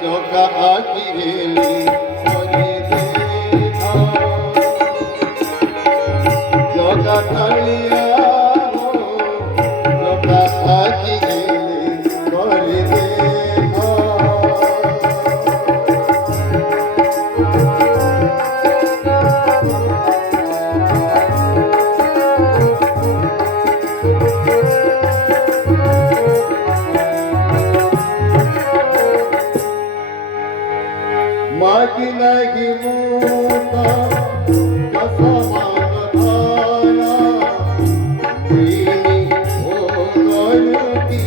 चौका आखिरेली करे देखा चौका कालिया हो चौका आखिरेली करे देखा मागी नाही मोता कसमान धारा देनी हो गरुती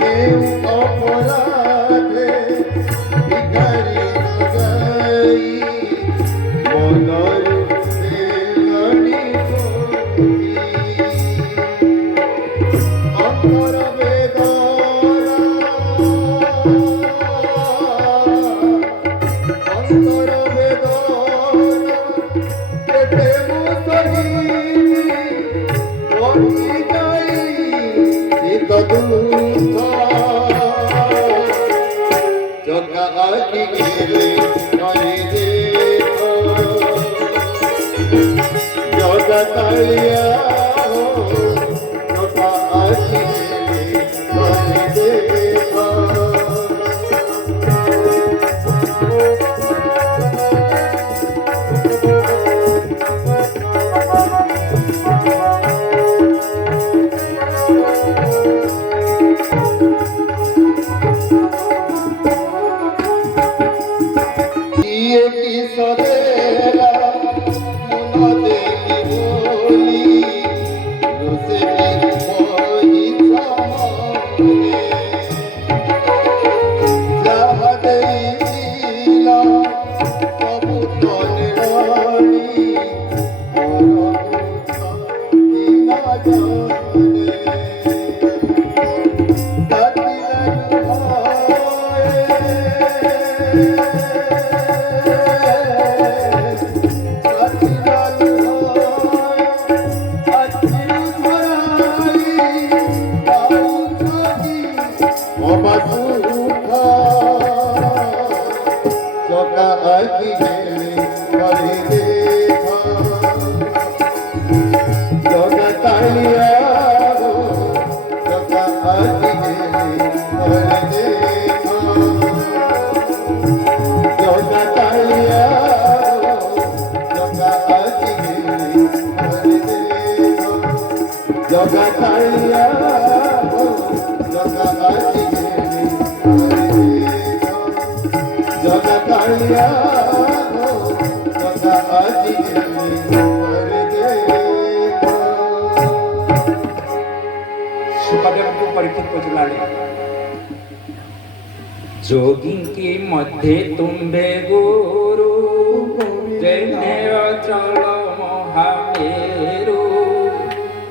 केव अपराधे भिखारी गई मनरु देलनी गोती अंतर चौका आखी गेले करे देखो चौका कालिया हो चौका आखी गेले करे देखो सदेरा मुना देखी बोली उसे वही सामने जहाँ दिला सबू तने रानी और ना जाने चौका आखी गेले करे देखा चौका कालिया हो चौका आखी गेले करे देखा चौका कालिया हो चौका आखी गेले करे देखा चौका कालिया हो चौका आखी गेले करे देखा चौका कालिया हो चौका आखी गेले करे देखा सुखदेव परिचित पचलाले जोगी की मध्य तुम्बे गुरु जैने अचल महामेरु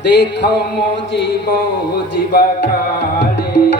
देख मो जीव जीवा काले